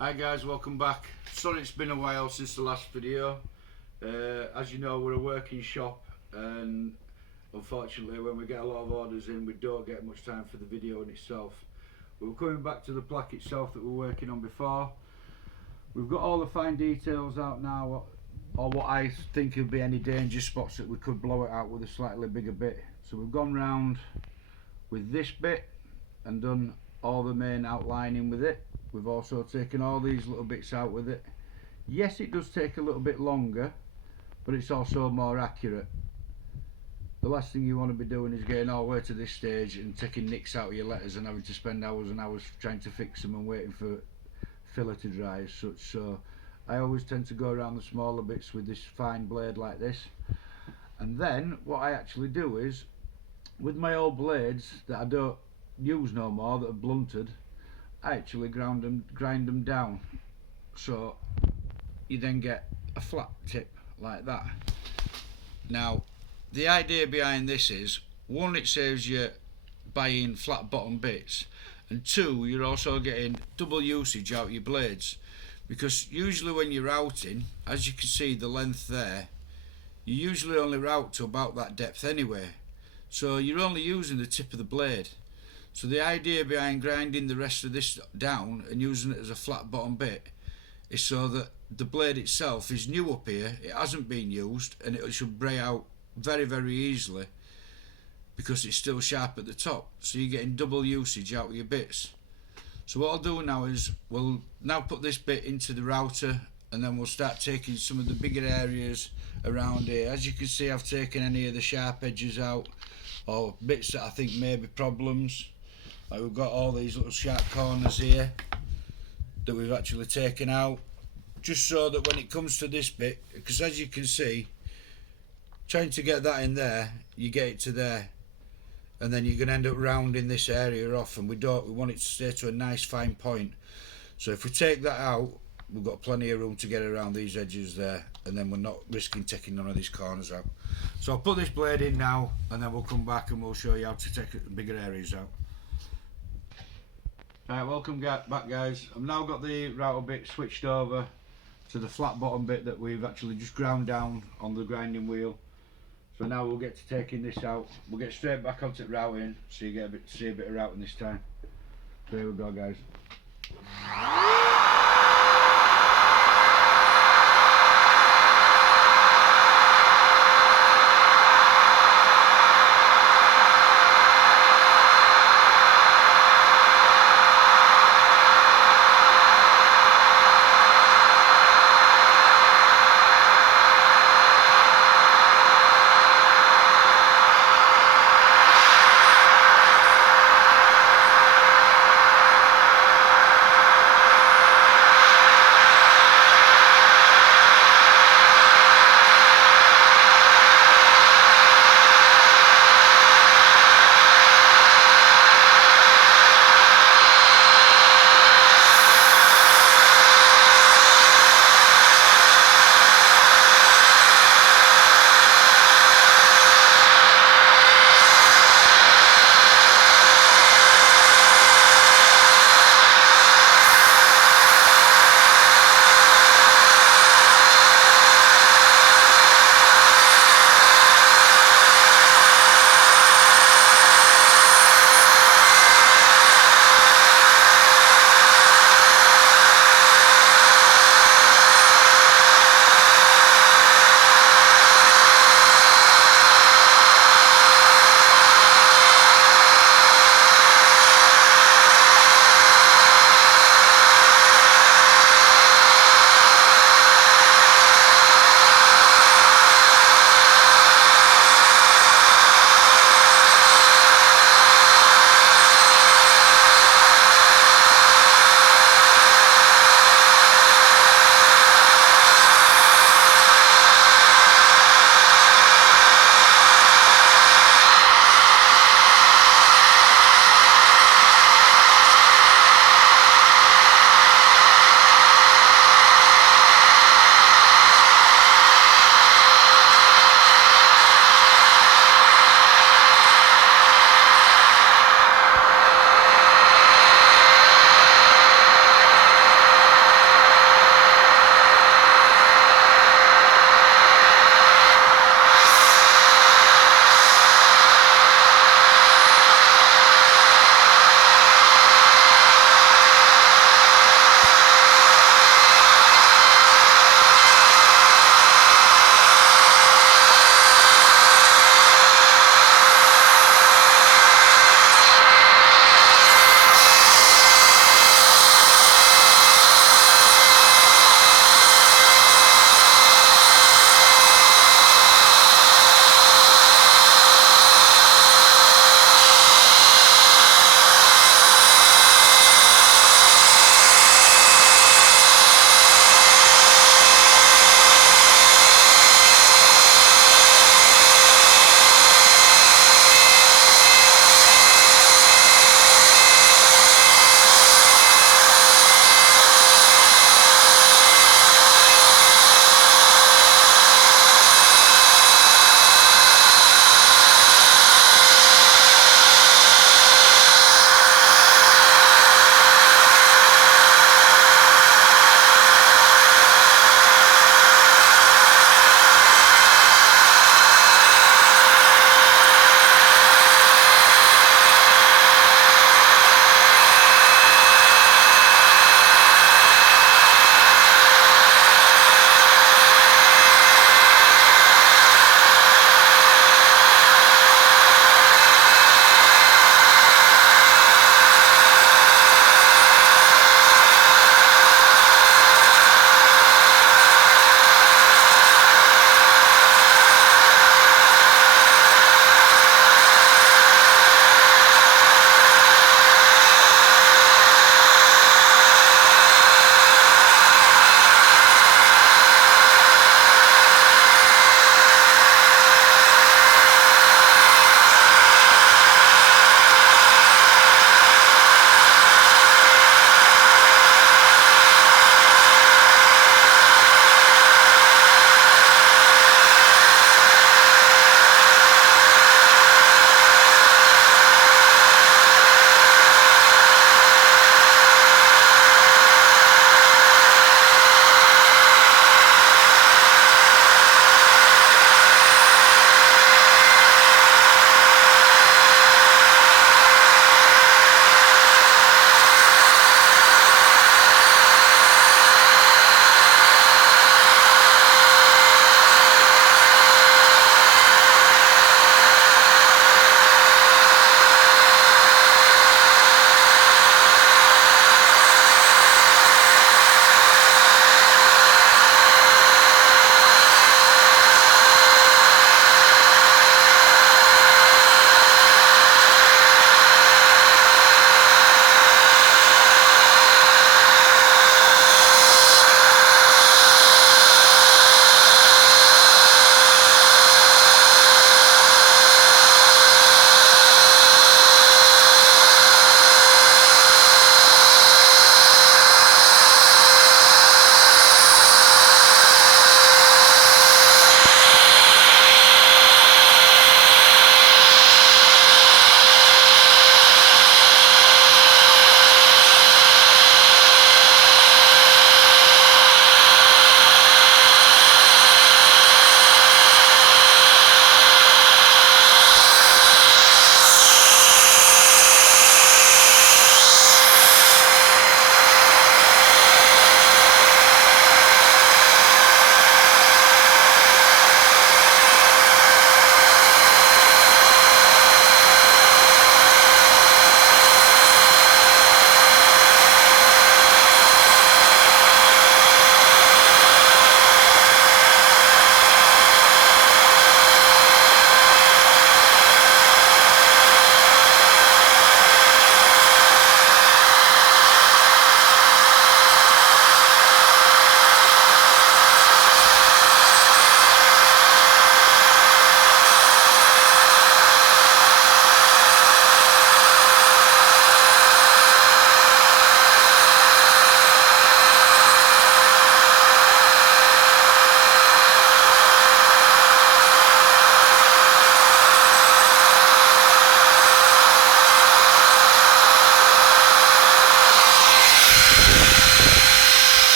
Hi guys, welcome back. Sorry it's been a while since the last video. As you know, we're a working shop and unfortunately when we get a lot of orders in we don't get much time for the video in itself. We're coming back to the plaque itself that we were working on before. We've got all the fine details out now, or what I think would be any danger spots that we could blow it out with a slightly bigger bit. So we've gone round with this bit and done all the main outlining with it. We've also taken all these little bits out with it. Yes, it does take a little bit longer, but it's also more accurate. The last thing you want to be doing is getting all the way to this stage and taking nicks out of your letters and having to spend hours and hours trying to fix them and waiting for filler to dry as such. So I always tend to go around the smaller bits with this fine blade like this. And then what I actually do is, with my old blades that I don't use no more, that are blunted, I actually grind them down, so you then get a flat tip like that. Now the idea behind this is, one, it saves you buying flat bottom bits, and two, you're also getting double usage out of your blades, because usually when you're routing, as you can see the length there, you usually only route to about that depth anyway, so you're only using the tip of the blade. So the idea behind grinding the rest of this down and using it as a flat bottom bit is so that the blade itself is new up here, it hasn't been used, and it should bray out very very easily because it's still sharp at the top, so you're getting double usage out of your bits. So what I'll do now is we'll now put this bit into the router and then we'll start taking some of the bigger areas around here. As you can see, I've taken any of the sharp edges out or bits that I think may be problems. Like we've got all these little sharp corners here that we've actually taken out, just so that when it comes to this bit, because as you can see, trying to get that in there, you get it to there, and then you're going to end up rounding this area off, and we want it to stay to a nice fine point. So if we take that out, we've got plenty of room to get around these edges there, and then we're not risking taking none of these corners out. So I'll put this blade in now, and then we'll come back and we'll show you how to take the bigger areas out. Right, welcome back guys. I've now got the router bit switched over to the flat bottom bit that we've actually just ground down on the grinding wheel. So now we'll get to taking this out. We'll get straight back onto routing, so you get see a bit of routing this time. So here we go guys.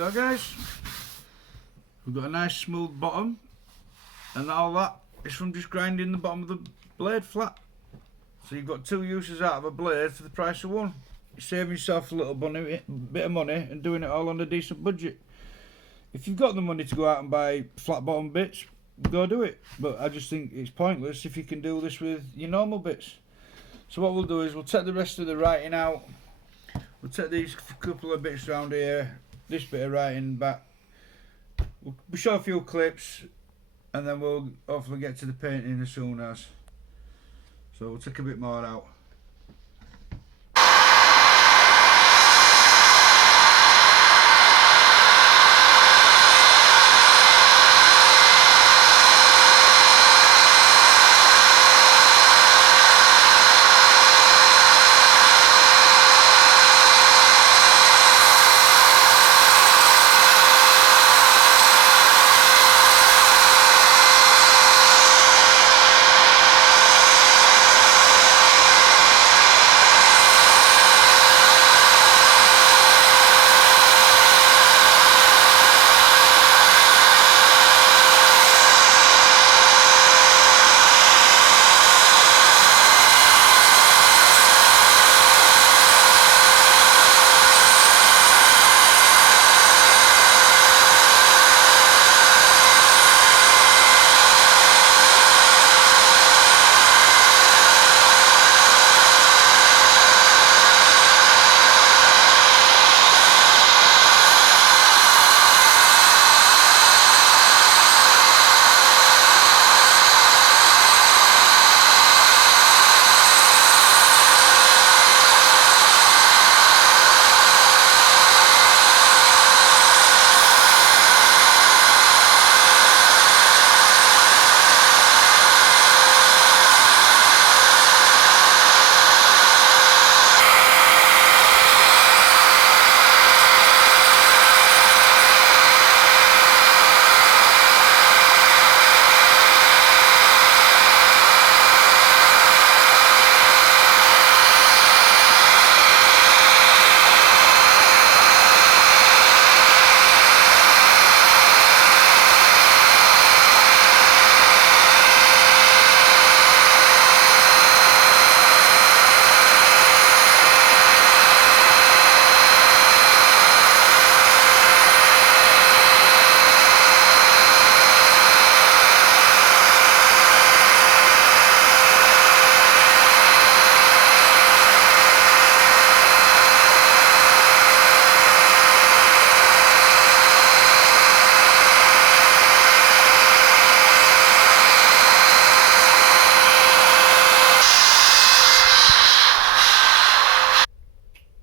go, guys. We've got a nice smooth bottom, and all that is from just grinding the bottom of the blade flat. So you've got two uses out of a blade for the price of one. You're saving yourself a little bit of money and doing it all on a decent budget. If you've got the money to go out and buy flat bottom bits, go do it. But I just think it's pointless if you can do this with your normal bits. So what we'll do is we'll take the rest of the writing out. We'll take these couple of bits around here, this bit of writing back. We'll show a few clips, and then we'll hopefully get to the painting as soon as. So we'll take a bit more out.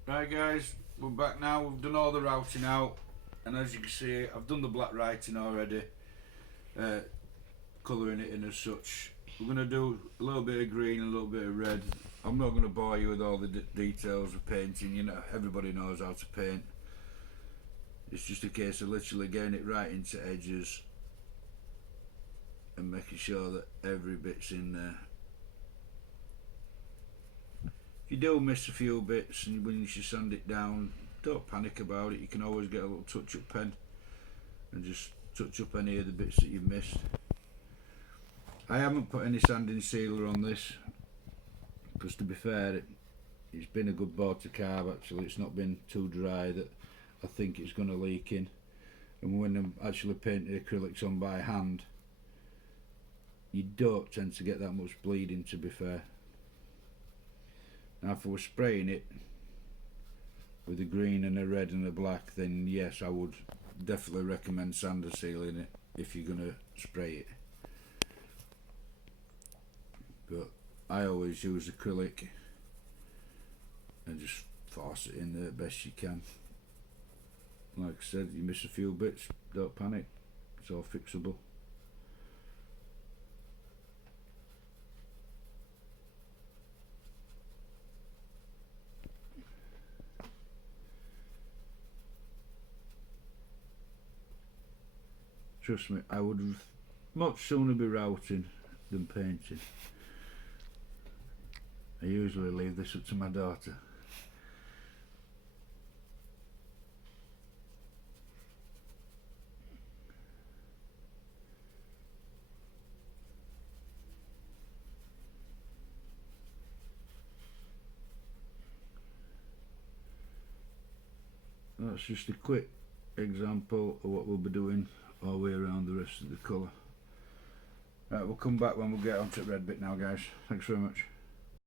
Right guys, we're back now. We've done all the routing out, and as you can see, I've done the black writing already, colouring it in as such. We're going to do a little bit of green and a little bit of red. I'm not going to bore you with all the details of painting. You know, everybody knows how to paint. It's just a case of literally getting it right into edges and making sure that every bit's in there. If you do miss a few bits and when you should sand it down, don't panic about it. You can always get a little touch-up pen and just touch up any of the bits that you've missed. I haven't put any sanding sealer on this because, to be fair, it's been a good board to carve. Actually, it's not been too dry that I think it's going to leak in. And when I'm actually painting acrylics on by hand, you don't tend to get that much bleeding, to be fair. Now if I was spraying it with a green and a red and a black, then yes, I would definitely recommend sander sealing it if you're going to spray it. But I always use acrylic and just force it in there best you can. Like I said, you miss a few bits, don't panic, it's all fixable. Trust me, I would much sooner be routing than painting. I usually leave this up to my daughter. that's just a quick example of what we'll be doing all the way around the rest of the colour. Right, we'll come back when we get onto the red bit now, guys. Thanks very much.